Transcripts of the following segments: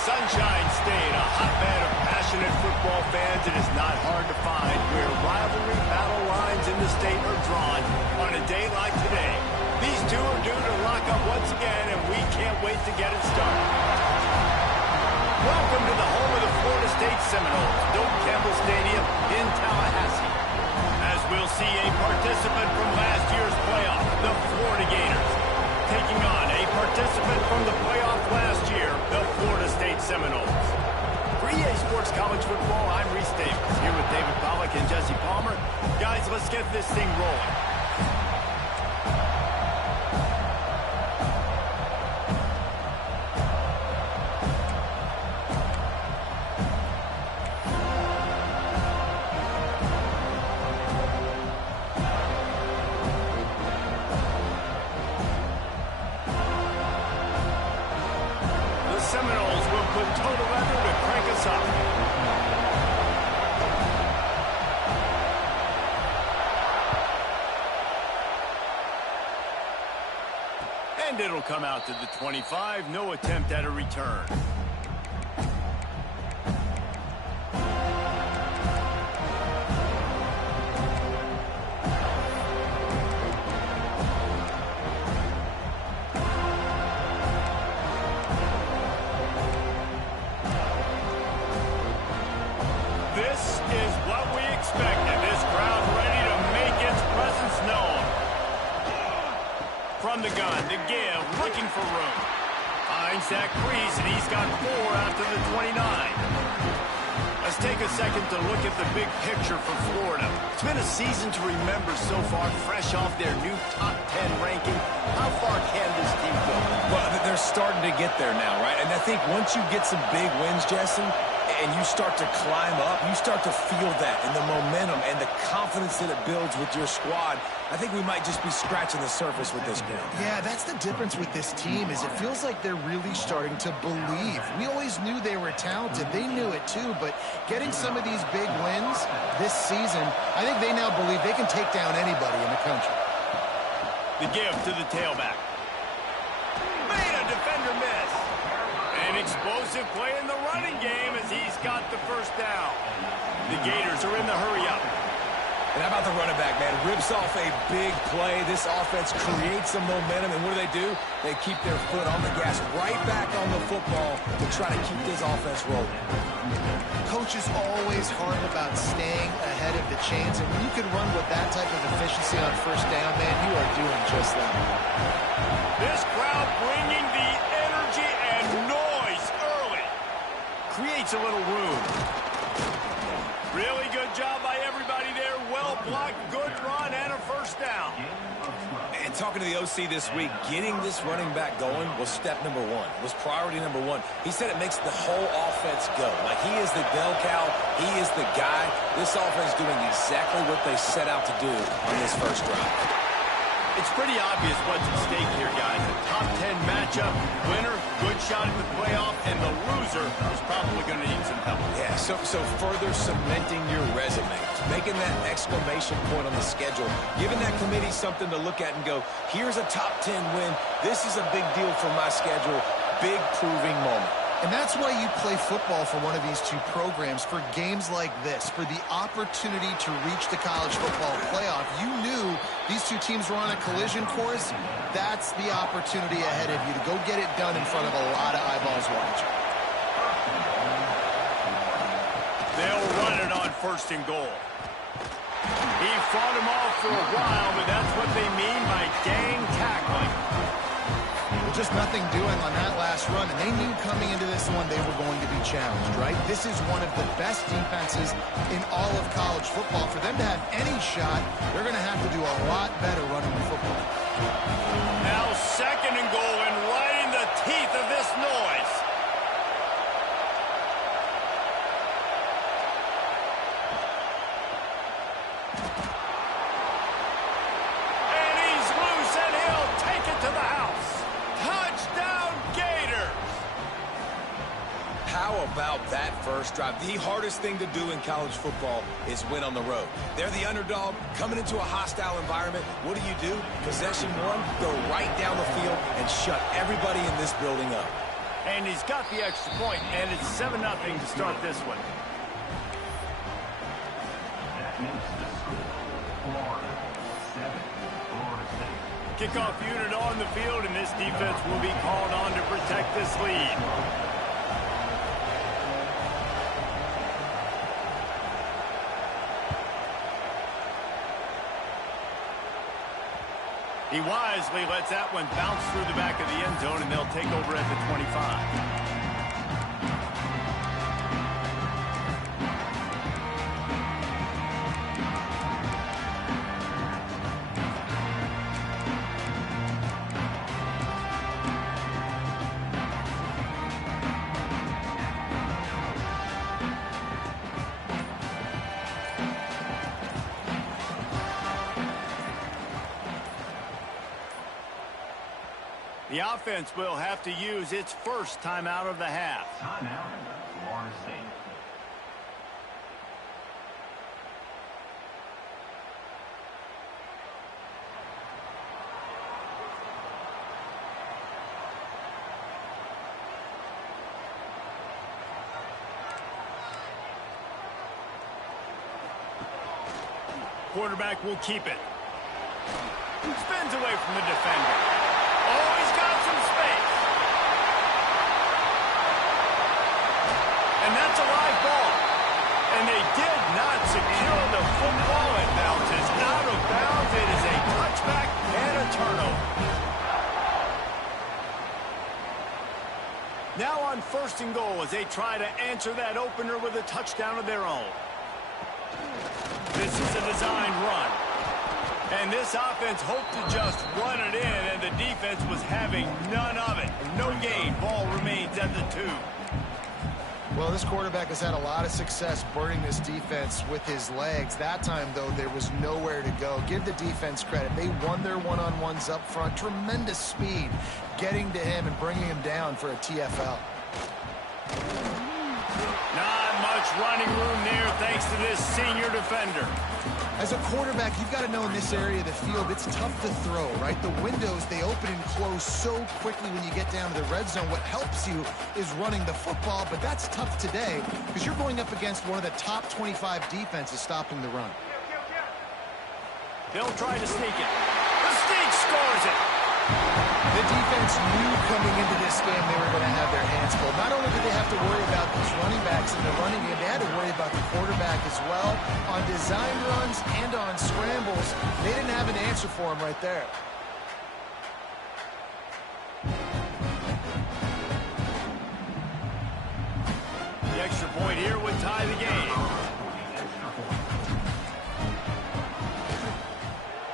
Sunshine State, a hotbed of passionate football fans. It is not hard to find where rivalry battle lines in the state are drawn on a day like today. These two are due to lock up once again, and we can't wait to get it started. Welcome to the home of the Florida State Seminoles, Doak Campbell Stadium in Tallahassee. As we'll see a participant from last year's playoff, the Florida Gators, taking on a participant from the playoff last year, the Florida State Seminoles. For EA Sports College Football, I'm Reese Davis, here with David Pollack and Jesse Palmer. Guys, let's get this thing rolling. Seminoles will put total effort to crank us up. And it'll come out to the 25. No attempt at a return. This is what we expected. This crowd ready to make its presence known. From the gun, to give, looking for room. Finds that crease, and he's got 4 after the 29. Let's take a second to look at the big picture for Florida. It's been a season to remember so far, fresh off their new top 10 ranking. How far can this team go? Well, they're starting to get there now, right? And I think once you get some big wins, Jesse, and you start to climb up, you start to feel that and the momentum and the confidence that it builds with your squad. I think we might just be scratching the surface with this group. Yeah, that's the difference with this team is it feels like they're really starting to believe. We always knew they were talented. They knew it too, but getting some of these big wins this season, I think they now believe they can take down anybody in the country. The give to the tailback. Made a defender miss. An explosive play in the running game as he's got the first down. The Gators are in the hurry-up. And how about the running back, man? Rips off a big play. This offense creates some momentum, and what do? They keep their foot on the gas, right back on the football to try to keep this offense rolling. Coach is always hard about staying ahead of the chains, and when you can run with that type of efficiency on first down, man, you are doing just that. This crowd bringing the energy and noise early. Creates a little room. Really good job by everybody there. Well blocked, good run, and a first down. And talking to the OC this week, getting this running back going was step number 1, was priority number 1. He said it makes the whole offense go. Like, he is the bell cow, he is the guy. This offense doing exactly what they set out to do on this first drive. It's pretty obvious what's at stake here, guys. The top 10 matchup, winner, good shot at the playoff, and the loser is probably going to need some help. Yeah, so further cementing your resume, making that exclamation point on the schedule, giving that committee something to look at and go, here's a top 10 win. This is a big deal for my schedule. Big proving moment. And that's why you play football for one of these two programs, for games like this, for the opportunity to reach the college football playoff. You knew these two teams were on a collision course. That's the opportunity ahead of you to go get it done in front of a lot of eyeballs watching. They'll run it on 1st and goal. He fought him off for a while, but that's what they mean by gang tackling. Just nothing doing on that last run, and they knew coming into this one they were going to be challenged, right? This is one of the best defenses in all of college football. For them to have any shot, they're going to have to do a lot better running the football. Now 2nd and goal, and right in the teeth of this noise. And he's loose, and he'll take it to the house. Touchdown, Gators! How about that first drive? The hardest thing to do in college football is win on the road. They're the underdog coming into a hostile environment. What do? Possession 1, go right down the field and shut everybody in this building up. And he's got the extra point, and it's 7-0 to start this one. Kickoff unit on the field, and this defense will be called on to protect this lead. He wisely lets that one bounce through the back of the end zone, and they'll take over at the 25. The offense will have to use its first timeout of the half. Timeout, Florida State. Quarterback will keep it. Spins away from the defender. Oh, he's got some space. And that's a live ball. And they did not secure the football. It bounces out of bounds. It is a touchback and a turnover. Now on 1st and goal as they try to answer that opener with a touchdown of their own. This is a designed run. And this offense hoped to just run it in, and the defense was having none of it. No gain. Ball remains at the 2. Well, this quarterback has had a lot of success burning this defense with his legs. That time, though, there was nowhere to go. Give the defense credit. They won their one-on-ones up front. Tremendous speed getting to him and bringing him down for a TFL. Not much running room there thanks to this senior defender. As a quarterback, you've got to know in this area of the field, it's tough to throw, right? The windows, they open and close so quickly when you get down to the red zone. What helps you is running the football, but that's tough today because you're going up against one of the top 25 defenses stopping the run. They'll try to sneak it. The sneak scores it. The defense knew coming into this game they were going to have their hands full. Not only did they have to worry about these running backs in the running game, they had to worry about the quarterback as well. On design runs and on scrambles, they didn't have an answer for him right there. The extra point here would tie the game.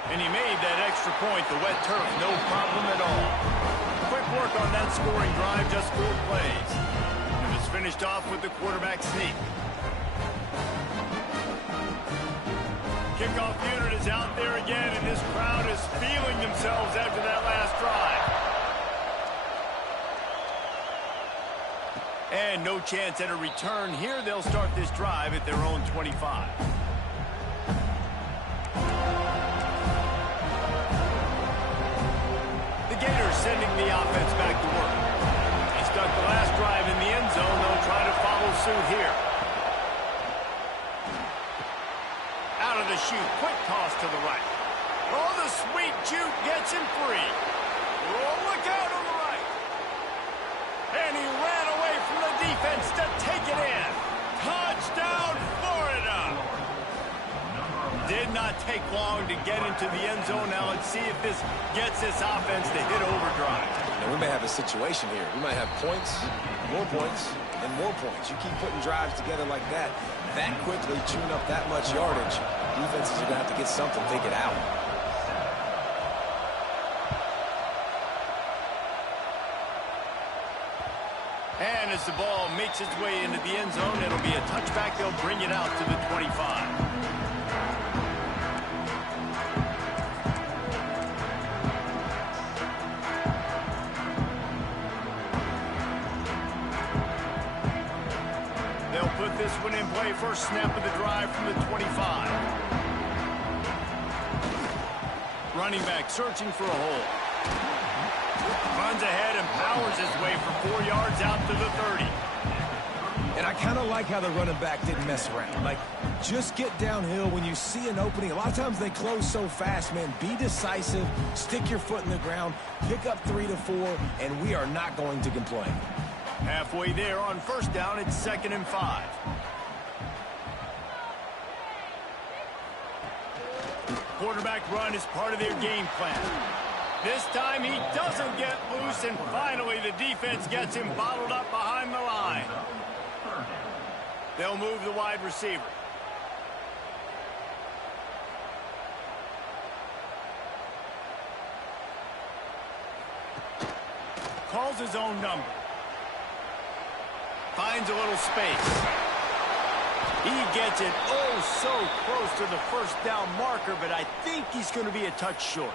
And he made that extra point, the wet turf, no problem at all. Quick work on that scoring drive, just 4 plays. It was finished off with the quarterback sneak. Kickoff unit is out there again, and this crowd is feeling themselves after that last drive. And no chance at a return here. They'll start this drive at their own 25. Sending the offense back to work. He stuck the last drive in the end zone. They'll try to follow suit here. Out of the chute. Quick toss to the right. Oh, the sweet juke gets him free. Oh, look out on the right. And he ran away from the defense to take it in. Touchdown, Florida. Did not take long to get into the end zone. Now let's see if this gets this offense to hit overdrive. Now, we may have a situation here. We might have points, and more points. You keep putting drives together like that quickly, chewing up that much yardage, defenses are going to have to get something figured out. And as the ball makes its way into the end zone, it'll be a touchback. They'll bring it out to the 25. This one in play, first snap of the drive from the 25. Running back searching for a hole. Runs ahead and powers his way for 4 yards out to the 30. And I kind of like how the running back didn't mess around. Like, just get downhill when you see an opening. A lot of times they close so fast, man. Be decisive, stick your foot in the ground, pick up 3 to 4, and we are not going to complain. Halfway there on first down, it's 2nd and 5. Quarterback run is part of their game plan. This time he doesn't get loose, and finally the defense gets him bottled up behind the line. They'll move the wide receiver. Calls his own number. Finds a little space. He gets it oh so close to the first down marker, but I think he's going to be a touch short.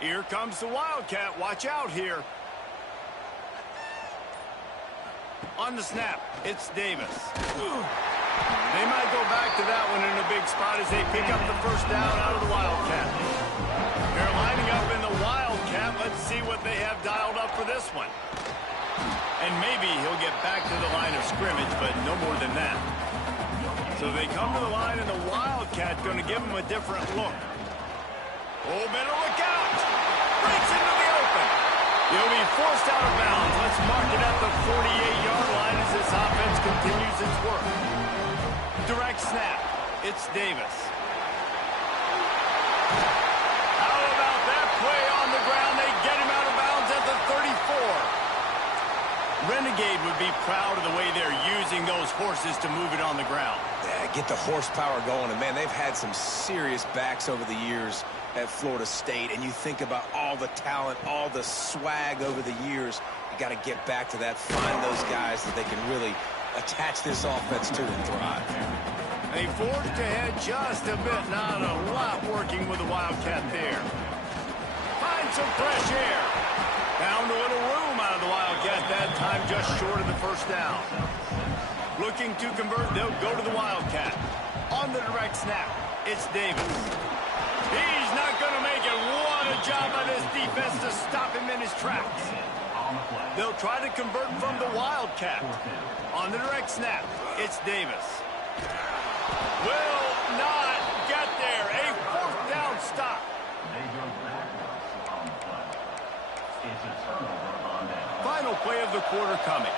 Here comes the Wildcat. Watch out here. On the snap, it's Davis. They might go back to that one in a big spot as they pick up the first down out of the Wildcat. They're lining up in the Wildcat. Let's see what they have dialed up for this one. And maybe he'll get back to the line of scrimmage, but no more than that. So they come to the line, and the Wildcat going to give them a different look. Oh, better look out! Breaks into the open. He'll be forced out of bounds. Let's mark it at the 48-yard line as this offense continues its work. Direct snap. It's Davis. How about that play on the ground? They get him out of bounds at the 34. Renegade would be proud of the way they're using those horses to move it on the ground. Yeah, get the horsepower going. And, man, they've had some serious backs over the years at Florida State, and you think about all the talent, all the swag over the years. You got to get back to that, find those guys that they can really attach this offense to and thrive. They forged ahead just a bit, not a lot working with the Wildcat there. Find some fresh air. Found a little room out of the Wildcat that time, just short of the first down. Looking to convert, they'll go to the Wildcat. On the direct snap, it's Davis. He's not going to make it. What a job by this defense to stop him in his tracks. They'll try to convert from the Wildcat. On the direct snap, it's Davis. Will not get there. A 4th down stop. Final play of the quarter coming.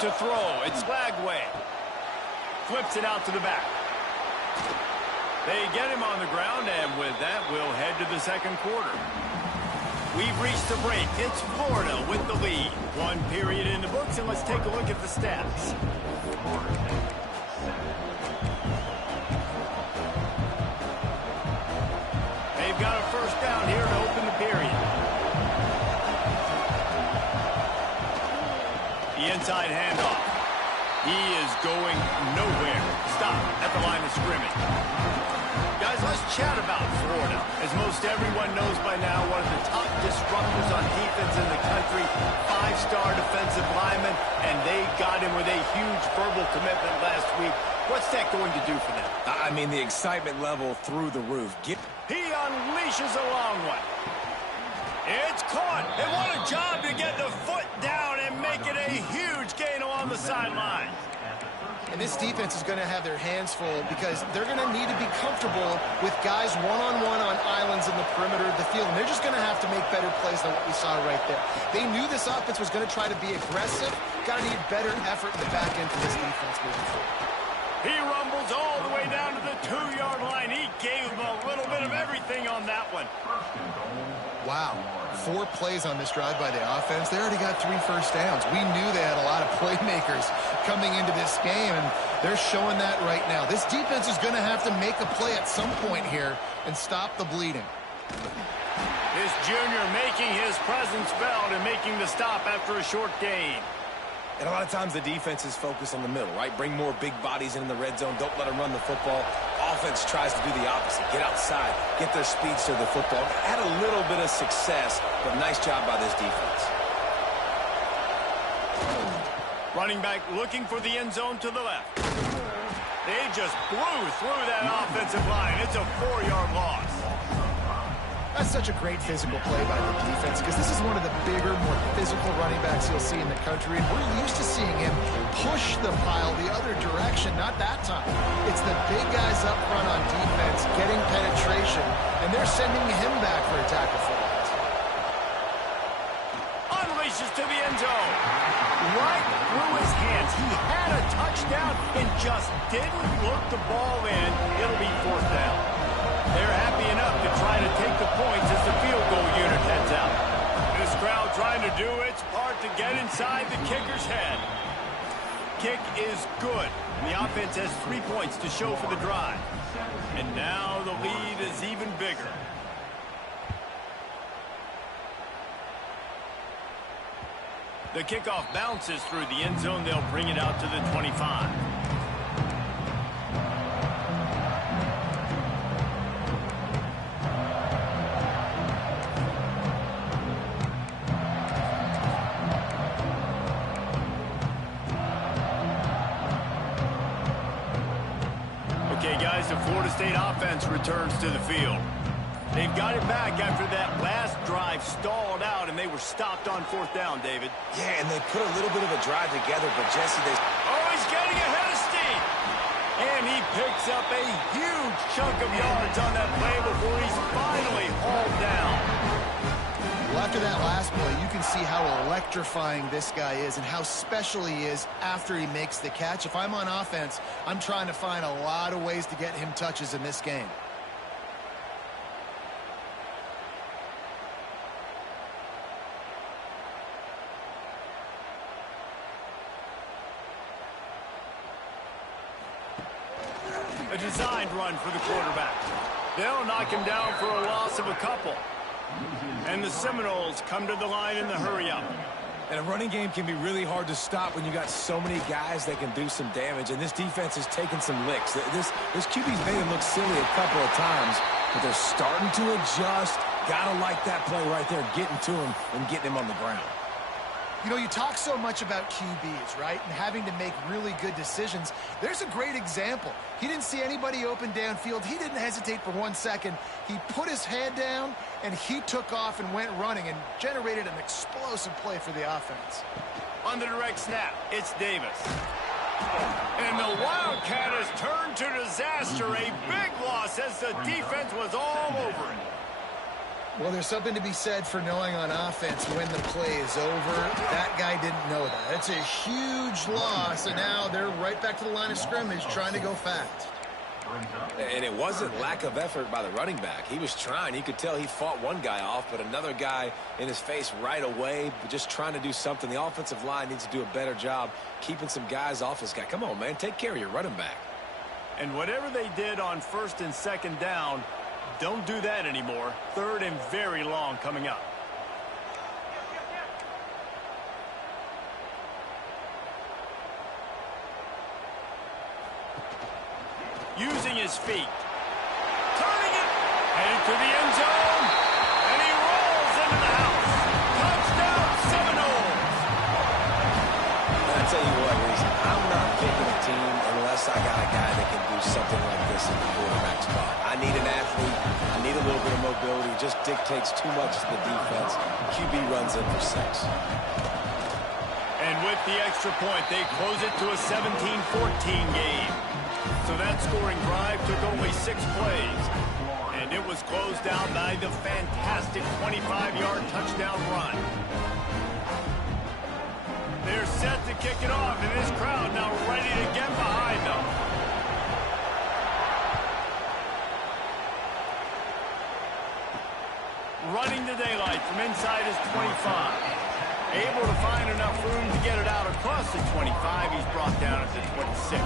To throw, it's Lagway. Flips it out to the back. They get him on the ground, and with that, we'll head to the second quarter. We've reached the break. It's Florida with the lead. 1 period in the books, and let's take a look at the stats. They've got a first down here to open the period. The inside handoff. He is going nowhere. Stop at the line of scrimmage. Guys, let's chat about Florida. As most everyone knows by now, one of the top disruptors on defense in the country, 5-star defensive lineman, and they got him with a huge verbal commitment last week. What's that going to do for them? I mean, the excitement level through the roof. He unleashes a long one. It's caught. And what a job to get the foot down and make it a huge gain along the sideline. And this defense is going to have their hands full because they're going to need to be comfortable with guys one-on-one on islands in the perimeter of the field. And they're just going to have to make better plays than what we saw right there. They knew this offense was going to try to be aggressive. Got to need better effort in the back end for this defense moving forward. He rumbles all the way down to the 2-yard line. He gave them a little bit of everything on that one. Wow. 4 plays on this drive by the offense. They already got 3 first downs. We knew they had a lot of playmakers coming into this game, and they're showing that right now. This defense is going to have to make a play at some point here and stop the bleeding. This junior making his presence felt and making the stop after a short gain. And a lot of times the defense is focused on the middle, right? Bring more big bodies in the red zone. Don't let them run the football. Offense tries to do the opposite. Get outside. Get their speeds to the football. Had a little bit of success, but nice job by this defense. Running back looking for the end zone to the left. They just blew through that offensive line. It's a 4-yard loss. That's such a great physical play by the defense because this is one of the bigger, more physical running backs you'll see in the country. And we're used to seeing him push the pile the other direction, not that time. It's the big guys up front on defense getting penetration, and they're sending him back for a tackle for that. Unleashes to the end zone. Right through his hands. He had a touchdown and just didn't look the ball in. It'll be 4th down. They're happy enough to try to take the points as the field goal unit heads out. This crowd trying to do its part to get inside the kicker's head. Kick is good, and the offense has 3 points to show for the drive. And now the lead is even bigger. The kickoff bounces through the end zone. They'll bring it out to the 25. Okay, guys, the Florida State offense returns to the field. They've got it back after that last drive stalled out, and they were stopped on 4th down, David. Yeah, and they put a little bit of a drive together, but Jesse, they... Oh, he's getting ahead of steam! And he picks up a huge chunk of yards on that play before he's finally hauled down. Well, after that last play, you can see how electrifying this guy is and how special he is after he makes the catch. If I'm on offense, I'm trying to find a lot of ways to get him touches in this game. A designed run for the quarterback. They'll knock him down for a loss of a couple. And the Seminoles come to the line in the hurry-up. And a running game can be really hard to stop when you got so many guys that can do some damage. And this defense is taking some licks. This QB's made him look silly a couple of times, but they're starting to adjust. Gotta like that play right there, getting to him and getting him on the ground. You know, you talk so much about QBs, right, and having to make really good decisions. There's a great example. He didn't see anybody open downfield. He didn't hesitate for 1 second. He put his head down, and he took off and went running and generated an explosive play for the offense. On the direct snap, it's Davis. And the Wildcat has turned to disaster. A big loss as the defense was all over it. Well, there's something to be said for knowing on offense when the play is over. That guy didn't know that. That's a huge loss, and now they're right back to the line of scrimmage trying to go fast. And it wasn't lack of effort by the running back. He was trying. You could tell he fought one guy off, but another guy in his face right away, just trying to do something. The offensive line needs to do a better job keeping some guys off this guy. Come on, man. Take care of your running back. And whatever they did on 1st and 2nd down, don't do that anymore. 3rd and very long coming up. Using his feet. Turning it. Headed to the end zone. And he rolls into the house. Touchdown, Seminoles. And I tell you what, Reese, I'm not picking a team unless I got a guy that can do something like this in the quarterback spot. I need an athlete. I need a little bit of mobility. It just dictates too much to the defense. QB runs in for 6. And with the extra point, they close it to a 17-14 game. So that scoring drive took only 6 plays. And it was closed out by the fantastic 25-yard touchdown run. They're set to kick it off, and this crowd now ready to get behind them. Running the daylight from inside his 25. Able to find enough room to get it out across the 25. He's brought down at the 26.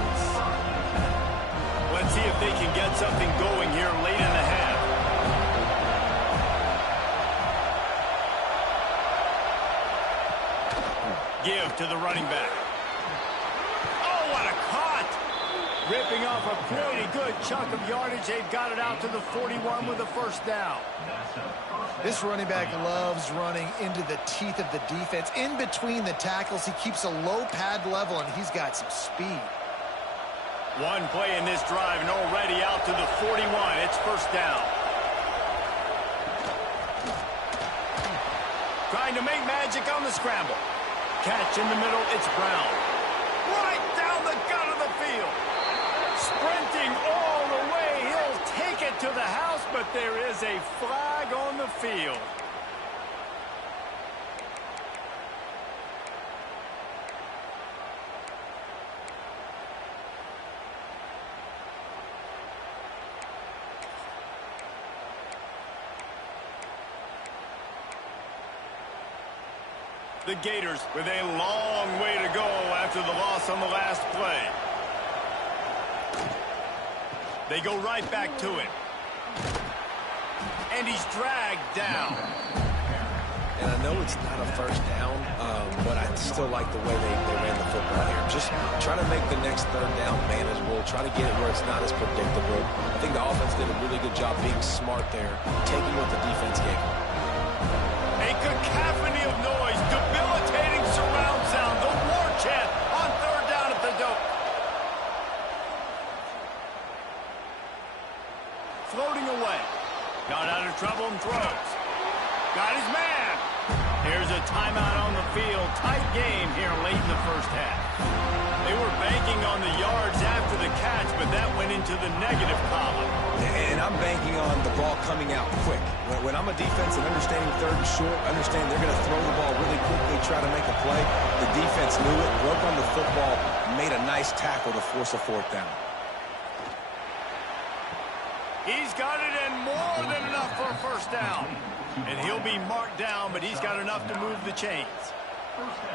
Let's see if they can get something going here late in the half. it to the running back. Oh, what a cut! Ripping off a pretty good chunk of yardage. They've got it out to the 41 with a first down. This running back loves running into the teeth of the defense. In between the tackles, he keeps a low pad level, and he's got some speed. One play in this drive, and already out to the 41. It's first down. Trying to make magic on the scramble. Catch in the middle, it's Brown. Right down the gut of the field. Sprinting all the way. He'll take it to the house, but there is a flag on the field. The Gators with a long way to go after the loss on the last play. They go right back to it. And he's dragged down. And I know it's not a first down, but I still like the way they ran the football here. Just try to make the next third down manageable. Try to get it where it's not as predictable. I think the offense did a really good job being smart there, taking what the defense gave them. A cacophony of noise, debilitating surround sound, the war chant on third down at the dope. Floating away. Got out of trouble and throws. Got his man. Here's a timeout on the field. Tight game here late in the first half. They were banking on the yards after the catch, but that went into the negative column. And I'm banking on the ball coming out quick. When I'm a defense and understanding third and short, understand they're going to throw the ball really quickly, try to make a play. The defense knew it, broke on the football, made a nice tackle to force a fourth down. He's got it and more than enough for a first down. And he'll be marked down, but he's got enough to move the chains.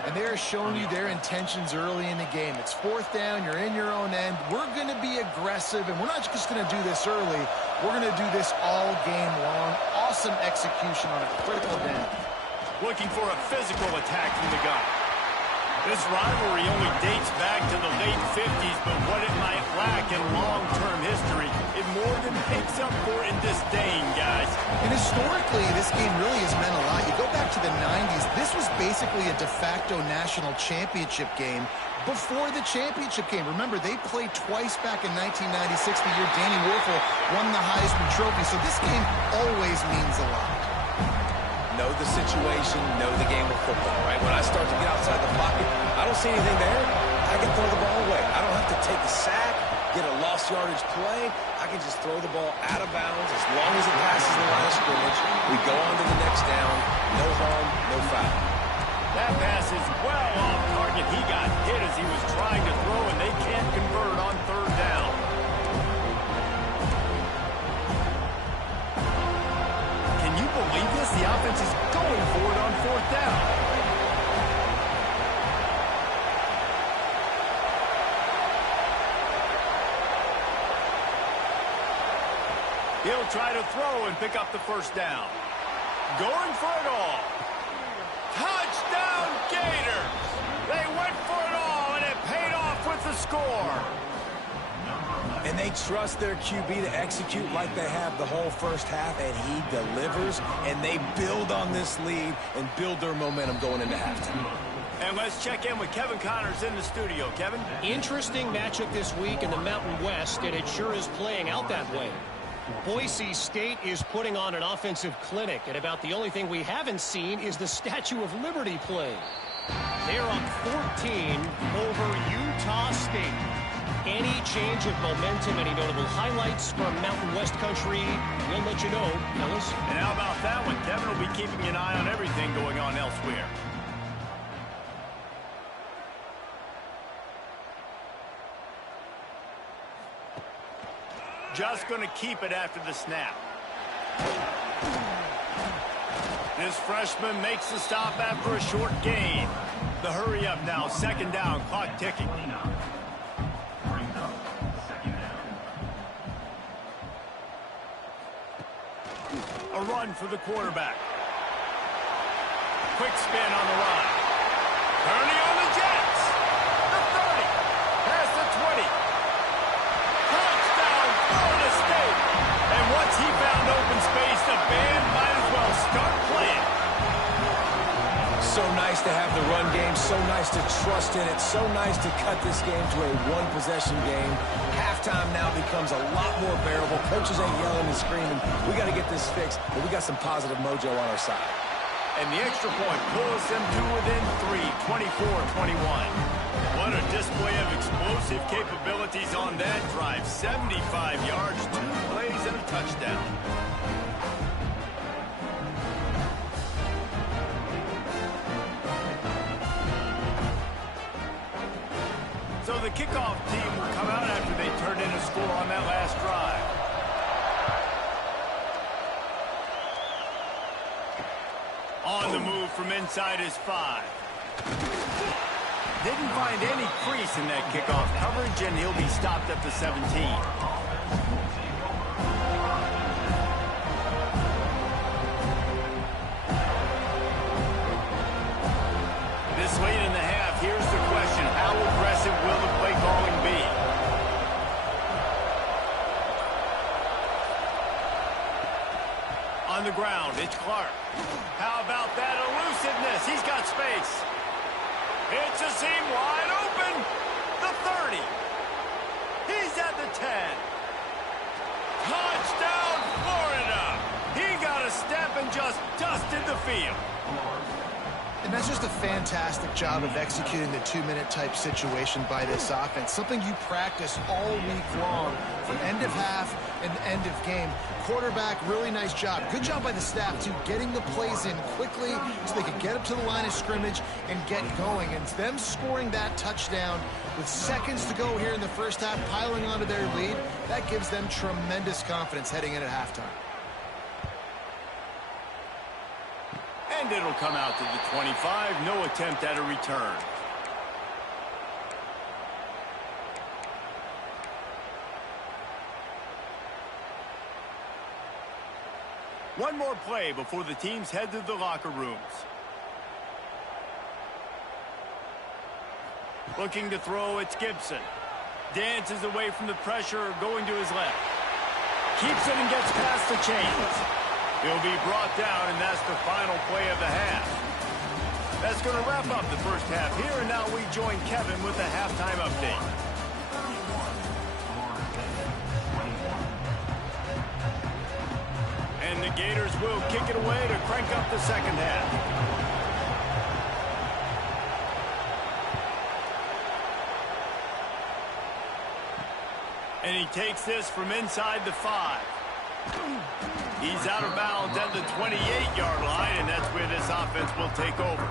And they're showing you their intentions early in the game. It's fourth down. You're in your own end. We're going to be aggressive, and we're not just going to do this early. We're going to do this all game long. Awesome execution on a critical down. Looking for a physical attack from the gun. This rivalry only dates back to the late 50s, but what it might lack in long-term history, it more than makes up for in disdain, guys. And historically, this game really has meant a lot. You go back to the 90s, this was basically a de facto national championship game before the championship game. Remember, they played twice back in 1996, the year Danny Werfel won the Heisman Trophy. So this game always means a lot. Know the situation, know the game of football, right? When I start to get outside the pocket, I don't see anything there. I can throw the ball away. I don't have to take a sack, get a lost yardage play. I can just throw the ball out of bounds as long as it passes the line of scrimmage. We go on to the next down. No harm, no foul. That pass is well off target. He got hit as he was trying to throw, and they can't convert on third down. Can you believe this? The offense is going for it on fourth down. He'll try to throw and pick up the first down. Going for it all. Touchdown Gators! They went for it all, and it paid off with the score. And they trust their QB to execute like they have the whole first half, and he delivers, and they build on this lead and build their momentum going into halftime. And let's check in with Kevin Connors in the studio. Kevin? Interesting matchup this week in the Mountain West, and it sure is playing out that way. Boise State is putting on an offensive clinic, and about the only thing we haven't seen is the Statue of Liberty play. They're up 14 over Utah State. Any change of momentum, any notable highlights from Mountain West country, we'll let you know, fellas. And how about that one? Kevin will be keeping an eye on everything going on elsewhere. Just going to keep it after the snap. This freshman makes the stop after a short gain. The hurry up now, second down, clock ticking. A run for the quarterback. Quick spin on the run. Turning on the So nice to have the run game, so nice to trust in it, so nice to cut this game to a one-possession game. Halftime now becomes a lot more bearable. Coaches ain't yelling and screaming. We got to get this fixed, but we got some positive mojo on our side. And the extra point pulls them to within 3, 24-21. What a display of explosive capabilities on that drive. 75 yards, 2 plays, and a touchdown. So the kickoff team will come out after they turn in a score on that last drive. On the move from inside his 5. Didn't find any crease in that kickoff coverage, and he'll be stopped at the 17. This late in the half, here's the question. How aggressive will the play calling be? On the ground, it's Clark. How about that elusiveness? He's got space. It's a seam wide open. The 30. He's at the 10. Touchdown, Florida. He got a step and just dusted the field. And that's just a fantastic job of executing the 2-minute type situation by this offense. Something you practice all week long from end of half and end of game. Quarterback, really nice job. Good job by the staff, too, getting the plays in quickly so they could get up to the line of scrimmage and get going. And them scoring that touchdown with seconds to go here in the first half, piling onto their lead, that gives them tremendous confidence heading in at halftime. And it'll come out to the 25. No attempt at a return. One more play before the teams head to the locker rooms. Looking to throw, it's Gibson. Dances away from the pressure, going to his left. Keeps it and gets past the chains. He'll be brought down, and that's the final play of the half. That's going to wrap up the first half here, and now we join Kevin with the halftime update. And the Gators will kick it away to crank up the second half. And he takes this from inside the 5. He's out of bounds at the 28-yard line, and that's where this offense will take over.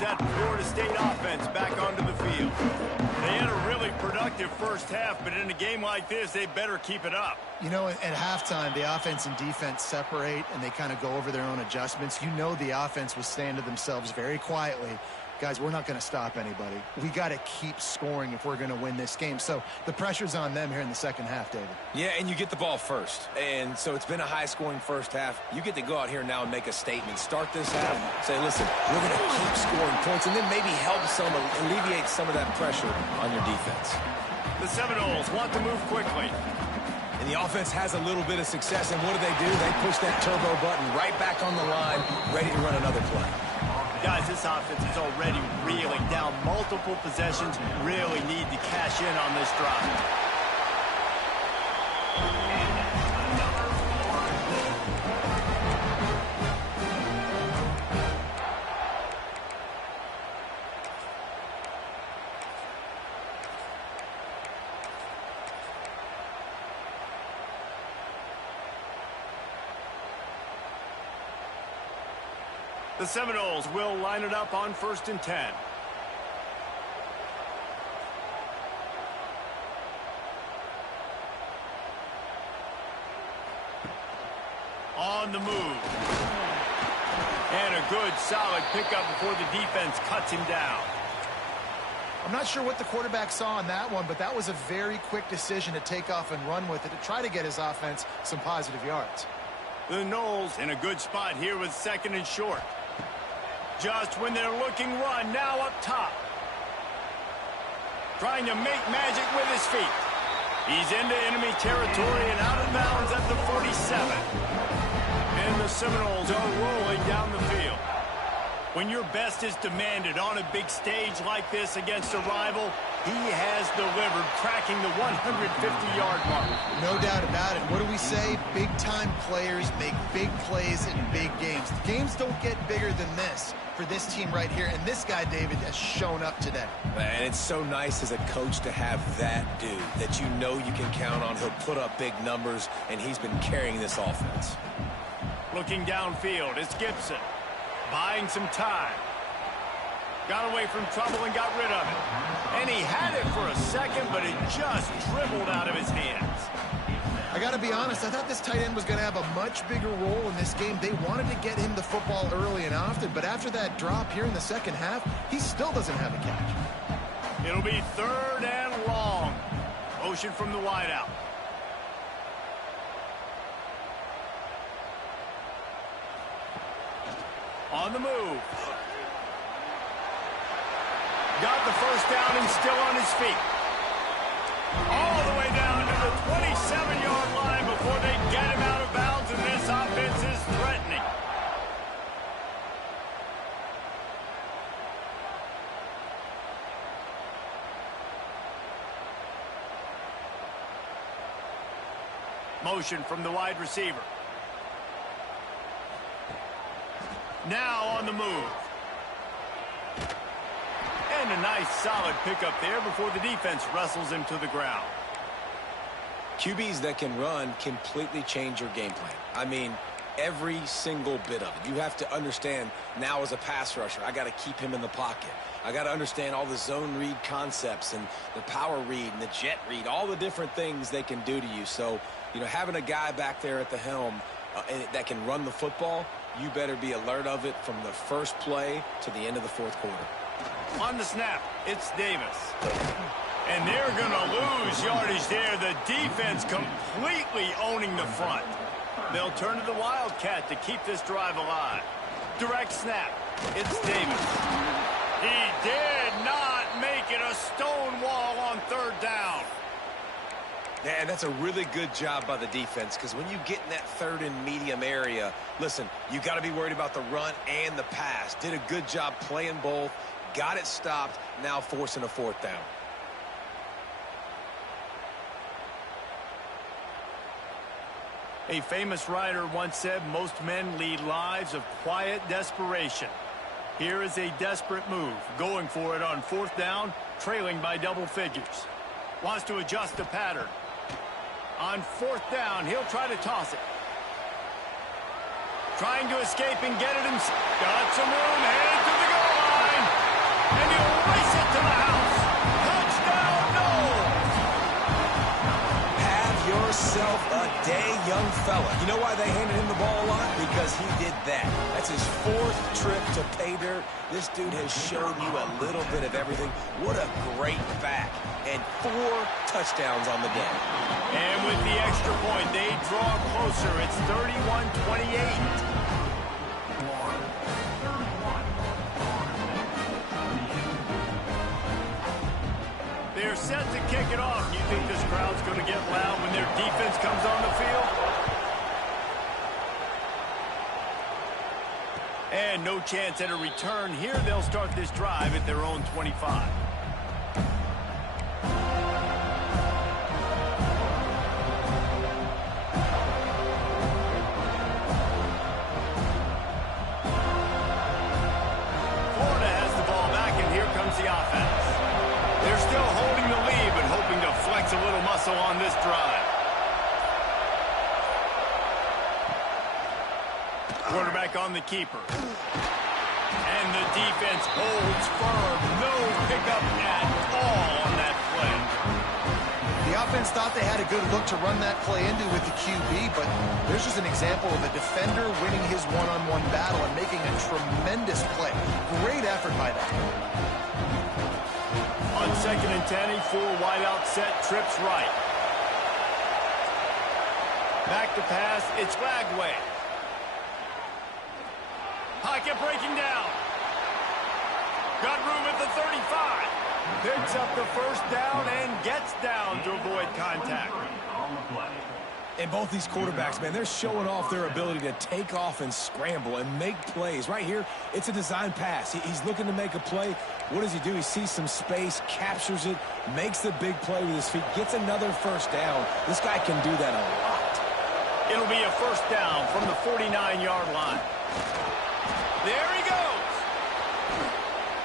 That Florida State offense back onto the field. They had a really productive first half, but in a game like this, they better keep it up. You know, at halftime, the offense and defense separate, and they kind of go over their own adjustments. You know the offense was saying to themselves very quietly, guys, we're not going to stop anybody. We got to keep scoring if we're going to win this game. So the pressure's on them here in the second half, David. Yeah, and you get the ball first. And so it's been a high-scoring first half. You get to go out here now and make a statement. Start this half, say, listen, we're going to keep scoring points, and then maybe help alleviate some of that pressure on your defense. The Seminoles want to move quickly. And the offense has a little bit of success, and what do? They push that turbo button right back on the line, ready to run another play. Guys, this offense is already reeling down multiple possessions. Really need to cash in on this drive. The Seminoles will line it up on 1st and 10. On the move. And a good, solid pickup before the defense cuts him down. I'm not sure what the quarterback saw on that one, but that was a very quick decision to take off and run with it to try to get his offense some positive yards. The Noles in a good spot here with 2nd and short. Just when they're looking run, now up top. Trying to make magic with his feet. He's into enemy territory and out of bounds at the 47. And the Seminoles are rolling down the field. When your best is demanded on a big stage like this against a rival, he has delivered, cracking the 150-yard mark. No doubt about it. What do we say? Big-time players make big plays in big games. Games don't get bigger than this for this team right here, and this guy, David, has shown up today. And it's so nice as a coach to have that dude that you know you can count on. He'll put up big numbers, and he's been carrying this offense. Looking downfield, it's Gibson. Buying some time. Got away from trouble and got rid of it. And he had it for a second, but it just dribbled out of his hands. I got to be honest, I thought this tight end was going to have a much bigger role in this game. They wanted to get him the football early and often, but after that drop here in the second half, he still doesn't have a catch. It'll be 3rd and long. Motion from the wideout. On the move. Got the first down and still on his feet. All the way down to the 27-yard line before they get him out of bounds, and this offense is threatening. Motion from the wide receiver. Now on the move. And a nice solid pickup there before the defense wrestles him to the ground. QBs that can run completely change your game plan. I mean, every single bit of it. You have to understand now as a pass rusher, I got to keep him in the pocket. I got to understand all the zone read concepts and the power read and the jet read, all the different things they can do to you. So, you know, having a guy back there at the helm that can run the football, you better be alert of it from the first play to the end of the 4th quarter. On the snap, it's Davis. And they're going to lose yardage there. The defense completely owning the front. They'll turn to the Wildcat to keep this drive alive. Direct snap, it's Davis. He did not make it a stone wall on 3rd down. Yeah, that's a really good job by the defense, because when you get in that 3rd and medium area, listen, you got to be worried about the run and the pass. Did a good job playing both, got it stopped, now forcing a 4th down. A famous writer once said, most men lead lives of quiet desperation. Here is a desperate move, going for it on 4th down, trailing by double figures. Wants to adjust the pattern. On 4th down, he'll try to toss it. Trying to escape and get it himself. Got some room, headed to the goal line. And he'll race it to the house. Touchdown, Noles! Have yourself a day, young fella. You know why they handed him the ball a lot? Because he did that. That's his 4th trip to pay dirt. This dude has shown you a little bit of everything. What a great back. And 4 touchdowns on the day. And with the extra point, they draw closer. It's 31-28. They're set to kick it off. You think this crowd's going to get loud when their defense comes on the field? And no chance at a return here. They'll start this drive at their own 25. The offense. They're still holding the lead, but hoping to flex a little muscle on this drive. Quarterback on the keeper. And the defense holds firm. No pickup at all on that play. The offense thought they had a good look to run that play into with the QB, but there's just an example of a defender winning his one-on-one battle and making a tremendous play. Great effort by that. On 2nd and 10, a full wideout set, trips right. Back to pass, it's Lagway. Pocket breaking down. Got room at the 35. Picks up the first down and gets down to avoid contact. And both these quarterbacks, man, they're showing off their ability to take off and scramble and make plays. Right here, it's a design pass. He's looking to make a play. What does he do? He sees some space, captures it, makes the big play with his feet, gets another first down. This guy can do that a lot. It'll be a first down from the 49-yard line. There he goes.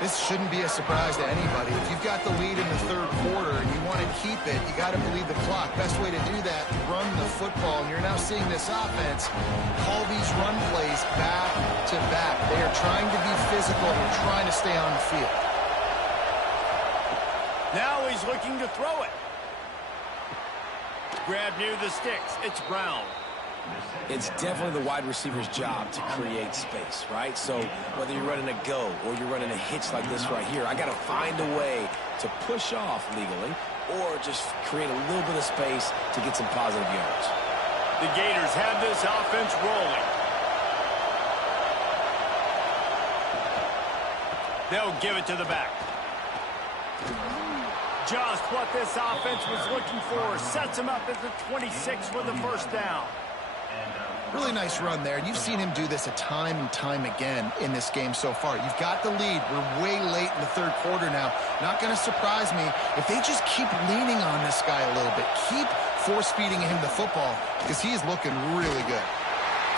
This shouldn't be a surprise to anybody. If you've got the lead in the third quarter and you want to keep it, you got to bleed the clock. Best way to do that, run the football. And you're now seeing this offense call these run plays back to back. They are trying to be physical. They're trying to stay on the field. Now he's looking to throw it. Grab near the sticks. It's Brown. It's definitely the wide receiver's job to create space, right? So whether you're running a go or you're running a hitch like this right here, I got to find a way to push off legally or just create a little bit of space to get some positive yards. The Gators have this offense rolling. They'll give it to the back. Just what this offense was looking for. Sets him up at the 26 for the first down. Really nice run there. You've seen him do this a time and time again in this game so far. You've got the lead. We're way late in the third quarter now. Not going to surprise me if they just keep leaning on this guy a little bit. Keep force-feeding him the football because he is looking really good.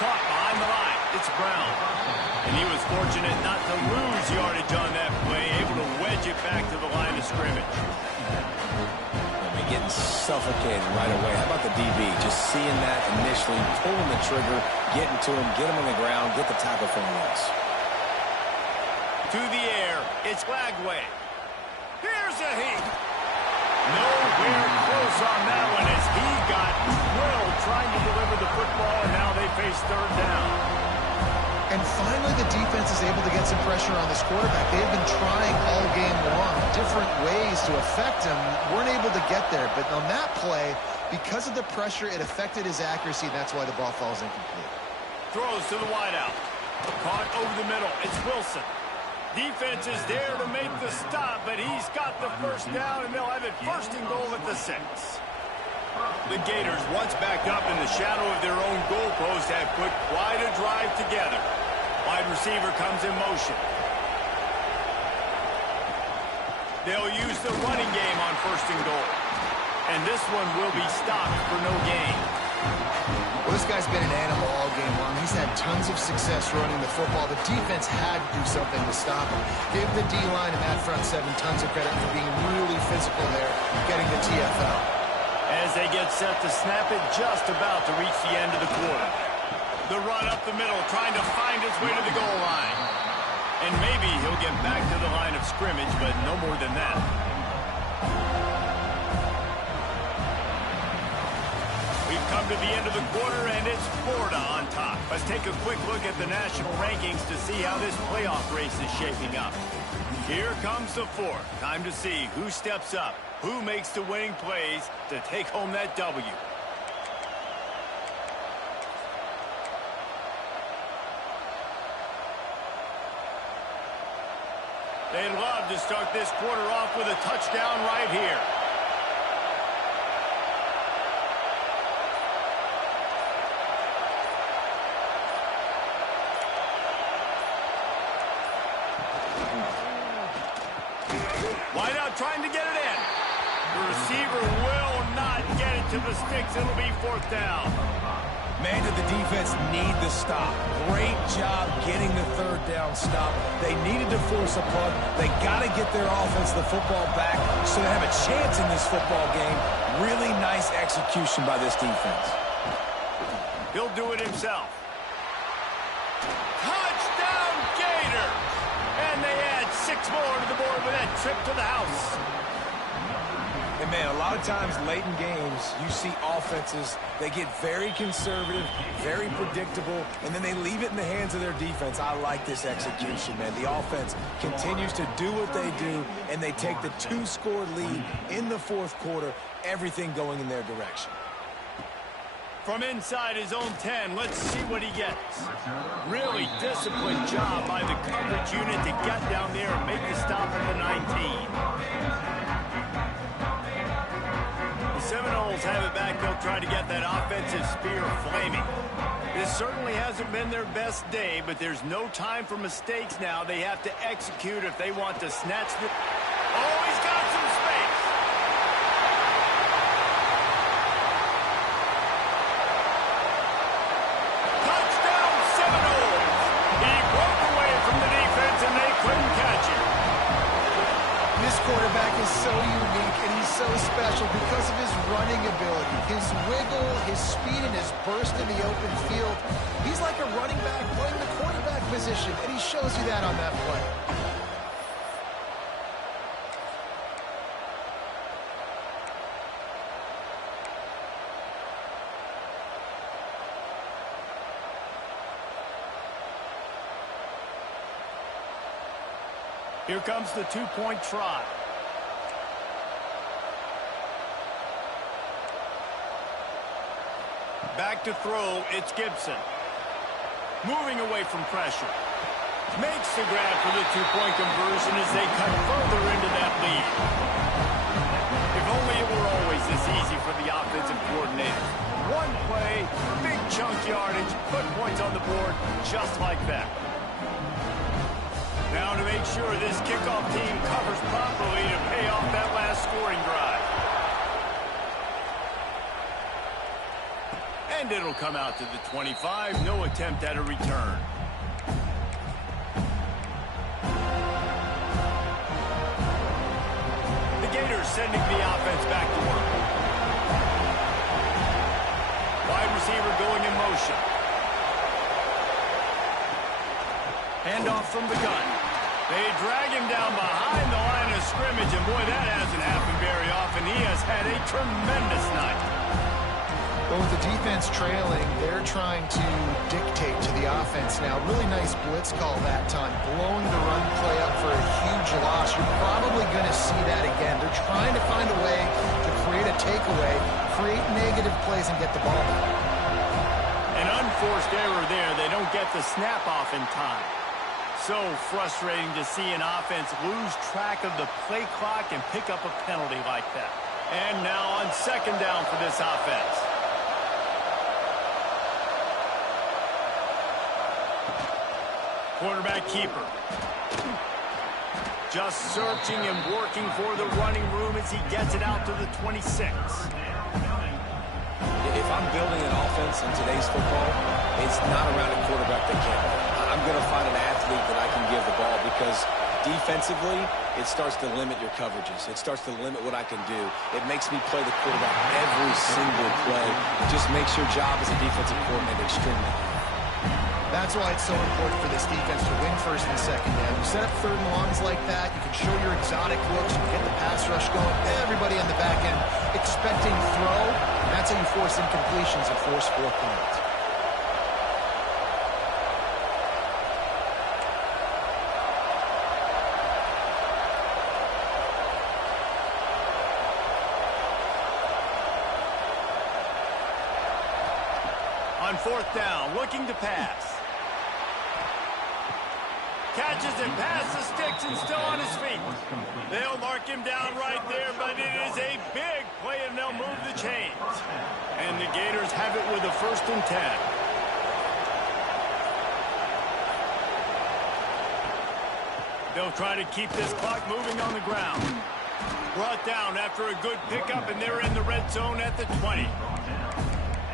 Caught behind the line. It's Brown. And he was fortunate not to lose yardage on that play. Able to wedge it back to the line of scrimmage. Getting suffocated right away. How about the DB? Just seeing that initially, pulling the trigger, getting to him, get him on the ground, get the tackle for a loss. To the air, it's Lagway. Here's a heat. Nowhere close on that one as he got drilled trying to deliver the football, and now they face third down. And finally, the defense is able to get some pressure on this quarterback. They have been trying all game long, different ways to affect him. Weren't able to get there. But on that play, because of the pressure, it affected his accuracy. That's why the ball falls incomplete. Throws to the wideout. Caught over the middle. It's Wilson. Defense is there to make the stop, but he's got the first down, and they'll have it first and goal at the 6. The Gators, once back up in the shadow of their own goalpost, have put quite a drive together. Wide receiver comes in motion. They'll use the running game on first and goal. And this one will be stopped for no gain. Well, this guy's been an animal all game long. He's had tons of success running the football. The defense had to do something to stop him. Give the D-line and that front 7 tons of credit for being really physical there, getting the TFL. As they get set to snap it, just about to reach the end of the quarter. The run up the middle, trying to find his way to the goal line. And maybe he'll get back to the line of scrimmage, but no more than that. We've come to the end of the quarter, and it's Florida on top. Let's take a quick look at the national rankings to see how this playoff race is shaping up. Here comes the 4th. Time to see who steps up, who makes the winning plays to take home that W. They'd love to start this quarter off with a touchdown right here. Wideout trying to get it in. The receiver will not get it to the sticks. It'll be 4th down. Man, did the defense need the stop. Great job getting the 3rd down stop. They needed to force a punt. They got to get their offense the football back so they have a chance in this football game. Really nice execution by this defense. He'll do it himself. Touchdown, Gators! And they add 6 more to the board with that trip to the house. And man, a lot of times late in games, you see offenses, they get very conservative, very predictable, and then they leave it in the hands of their defense. I like this execution, man. The offense continues to do what they do, and they take the 2-score lead in the fourth quarter, everything going in their direction. From inside his own 10, let's see what he gets. Really disciplined job by the coverage unit to get down there and make the stop at the 19. The Seminoles have it back. They'll try to get that offensive spear flaming. This certainly hasn't been their best day, but there's no time for mistakes now. They have to execute if they want to snatch the... Oh, he's got some space. Touchdown, Seminoles. He broke away from the defense, and they couldn't catch him. This quarterback is so unique, and he's so special because of his running ability, his wiggle, his speed, and his burst in the open field. He's like a running back playing the quarterback position, and he shows you that on that play. Here comes the two-point try. Back to throw, it's Gibson. Moving away from pressure. Makes the grab for the two-point conversion as they cut further into that lead. If only it were always this easy for the offensive coordinator. One play, big chunk yardage, put points on the board just like that. Now to make sure this kickoff team covers properly to pay off that last scoring drive. And it'll come out to the 25. No attempt at a return. The Gators sending the offense back to work. Wide receiver going in motion. Handoff from the gun. They drag him down behind the line of scrimmage, and boy, that hasn't happened very often. He has had a tremendous night. But with the defense trailing, they're trying to dictate to the offense now. Really nice blitz call that time, blowing the run play up for a huge loss. You're probably going to see that again. They're trying to find a way to create a takeaway, create negative plays, and get the ball back. An unforced error there. They don't get the snap off in time. So frustrating to see an offense lose track of the play clock and pick up a penalty like that. And now on second down for this offense. Quarterback keeper. Just searching and working for the running room as he gets it out to the 26. If I'm building an offense in today's football, it's not around a quarterback that can't. I'm going to find an athlete that I can give the ball because defensively, it starts to limit your coverages. It starts to limit what I can do. It makes me play the quarterback every single play. It just makes your job as a defensive coordinator extremely hard. That's why it's so important for this defense to win first and second down. You set up third and longs like that, you can show your exotic looks, you can get the pass rush going, everybody on the back end expecting throw. That's how you force incompletions and force 4 points. On fourth down, looking to pass. Catches and passes the sticks and still on his feet. They'll mark him down right there, but it is a big play, and they'll move the chains. And the Gators have it with a 1st and 10. They'll try to keep this clock moving on the ground. Brought down after a good pickup, and they're in the red zone at the 20.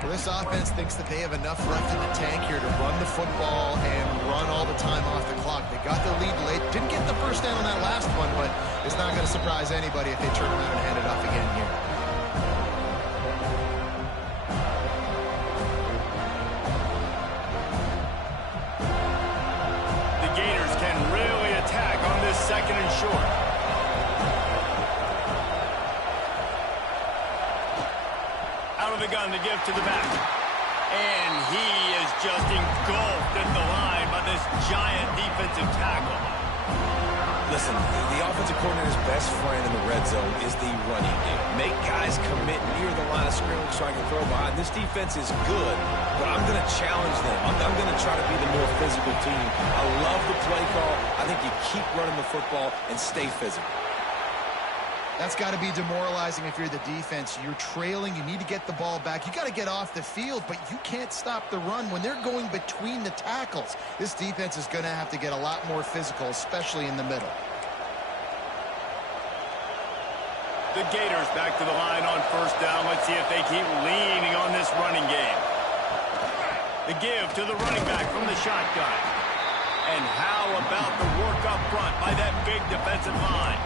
Well, this offense thinks that they have enough left in the tank here to run the football and run all the time off the clock. They got the lead late. Didn't get the first down on that last one, but it's not going to surprise anybody if they turn around and hand it off again here. The Gators can really attack on this 2nd and short. the gun to give to the back. And he is just engulfed at the line by this giant defensive tackle. Listen, the offensive coordinator's best friend in the red zone is the running game. Make guys commit near the line of scrimmage so I can throw behind. This defense is good, but I'm going to challenge them. I'm going to try to be the more physical team. I love the play call. I think you keep running the football and stay physical. That's got to be demoralizing if you're the defense. You're trailing. You need to get the ball back. You got to get off the field, but you can't stop the run when they're going between the tackles. This defense is going to have to get a lot more physical, especially in the middle. The Gators back to the line on first down. Let's see if they keep leaning on this running game. The give to the running back from the shotgun. And how about the work up front by that big defensive line?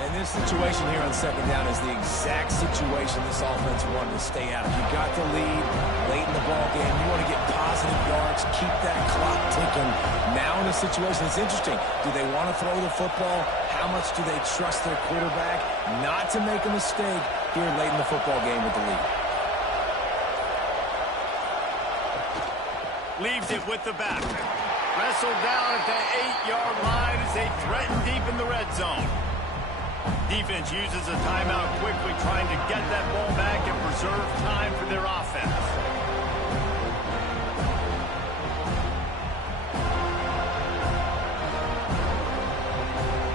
And this situation here on second down is the exact situation this offense wanted to stay out of. You got the lead late in the ball game. You want to get positive yards, keep that clock ticking. Now in a situation that's interesting, do they want to throw the football? How much do they trust their quarterback not to make a mistake here late in the football game with the lead? Leaves it with the back. Wrestled down at the 8-yard line as they threaten deep in the red zone. Defense uses a timeout quickly, trying to get that ball back and preserve time for their offense.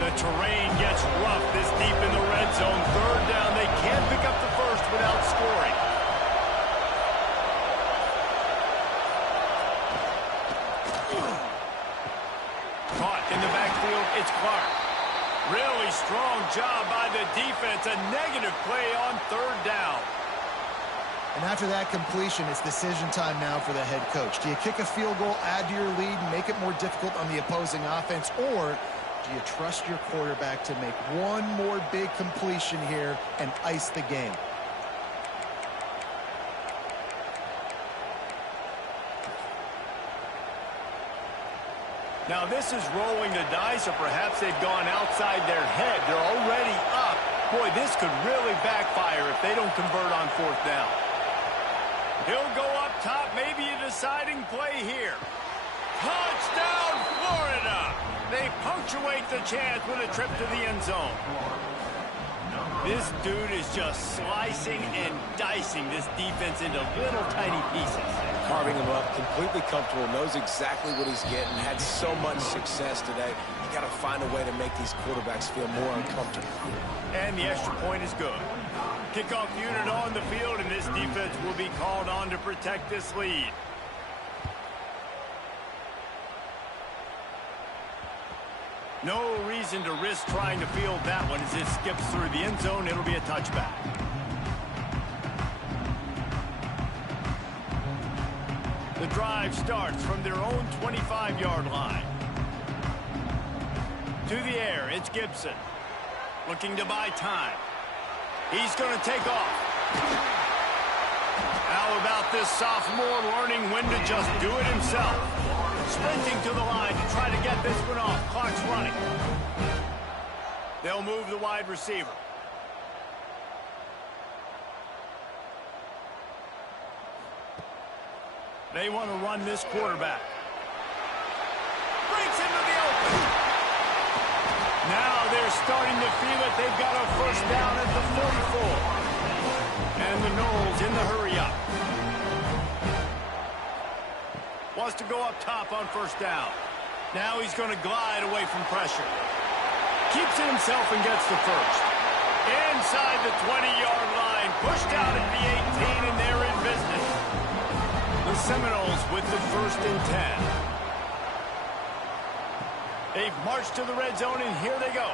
The terrain gets rough this deep in the red zone. Third down, they can't pick up the first without scoring. Caught in the backfield, it's Clark. Really strong job by the defense. A negative play on third down. And after that completion, it's decision time now for the head coach. Do you kick a field goal, add to your lead, and make it more difficult on the opposing offense, or do you trust your quarterback to make one more big completion here and ice the game? Now this is rolling the dice, or perhaps they've gone outside their head. They're already up. Boy, this could really backfire if they don't convert on fourth down. He'll go up top, maybe a deciding play here. Touchdown, Florida! They punctuate the chance with a trip to the end zone. This dude is just slicing and dicing this defense into little tiny pieces. Carving him up, completely comfortable, knows exactly what he's getting, had so much success today. You got to find a way to make these quarterbacks feel more uncomfortable. And the extra point is good. Kickoff unit on the field, and this defense will be called on to protect this lead. No reason to risk trying to field that one as it skips through the end zone. It'll be a touchback. The drive starts from their own 25-yard line. To the air, it's Gibson. Looking to buy time. He's going to take off. How about this sophomore learning when to just do it himself? Sprinting to the line to try to get this one off. Clock's running. They'll move the wide receiver. They want to run this quarterback. Breaks into the open. Now they're starting to feel it. They've got a first down at the 44. And the Knowles in the hurry up. Wants to go up top on first down. Now he's going to glide away from pressure. Keeps it himself and gets the first. Inside the 20-yard line. Pushed out at the 18, and they're in business. The Seminoles with the first and 10. They've marched to the red zone, and here they go.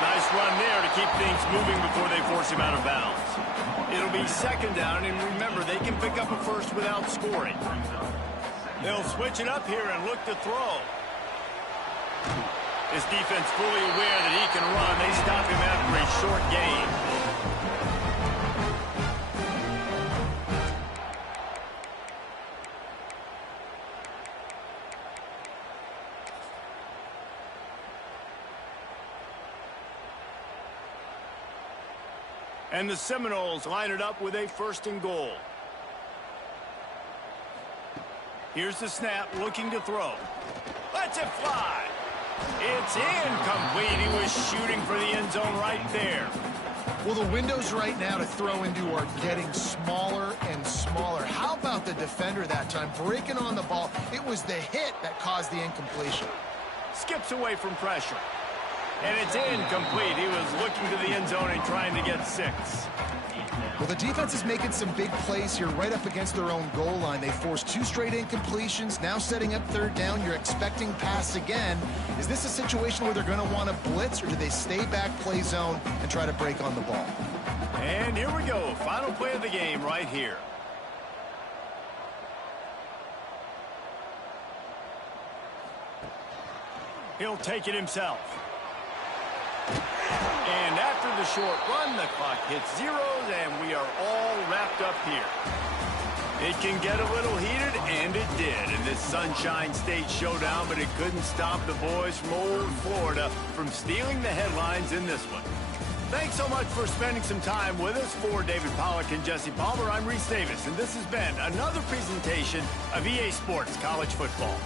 Nice run there to keep things moving before they force him out of bounds. It'll be second down, and remember, they can pick up a first without scoring. They'll switch it up here and look to throw. This defense fully aware that he can run. They stop him after a short gain. And the Seminoles line it up with a 1st and goal. Here's the snap, looking to throw. Lets it fly. It's incomplete. He was shooting for the end zone right there. Well, the windows right now to throw into are getting smaller and smaller. How about the defender that time breaking on the ball? It was the hit that caused the incompletion. Skips away from pressure. And it's incomplete. He was looking to the end zone and trying to get 6. Well, the defense is making some big plays here right up against their own goal line. They forced 2 straight incompletions. Now setting up 3rd down. You're expecting pass again. Is this a situation where they're going to want to blitz, or do they stay back, play zone, and try to break on the ball? And here we go. Final play of the game right here. He'll take it himself. And after the short run, the clock hits 0, and we are all wrapped up here. It can get a little heated, and it did in this Sunshine State showdown, but it couldn't stop the boys from old Florida from stealing the headlines in this one. Thanks so much for spending some time with us. For David Pollack and Jesse Palmer, I'm Reese Davis, and this has been another presentation of EA Sports College Football.